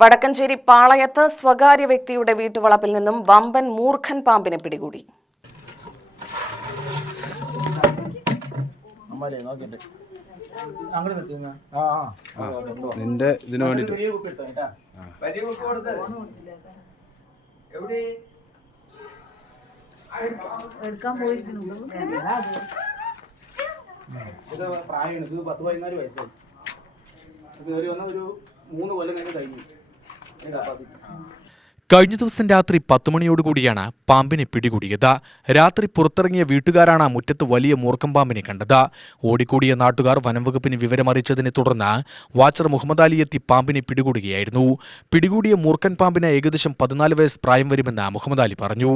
വടക്കഞ്ചേരി പാളയത്ത് സ്വകാര്യ വ്യക്തിയുടെ വീട്ടുവളപ്പിൽ നിന്നും വമ്പൻ മൂർഖൻ പാമ്പിനെ പിടികൂടി. കഴിഞ്ഞ ദിവസം രാത്രി 10 മണിയോടുകൂടിയാണ് പാമ്പിനെ പിടികൂടിയത്. രാത്രി പുറത്തിറങ്ങിയ വീട്ടുകാരാണ് മുറ്റത്ത് വലിയ മൂർഖൻ പാമ്പിനെ കണ്ടത്. ഓടിക്കൂടിയ നാട്ടുകാർ വനംവകുപ്പിന് വിവരമറിയിച്ചതിനെ തുടർന്ന് വാച്ചർ മുഹമ്മദ് അലി എത്തി പാമ്പിനെ പിടികൂടുകയായിരുന്നു. പിടികൂടിയ മൂർഖൻ പാമ്പിന് ഏകദേശം 14 വയസ്സ് പ്രായം വരുമെന്ന് മുഹമ്മദ് അലി പറഞ്ഞു.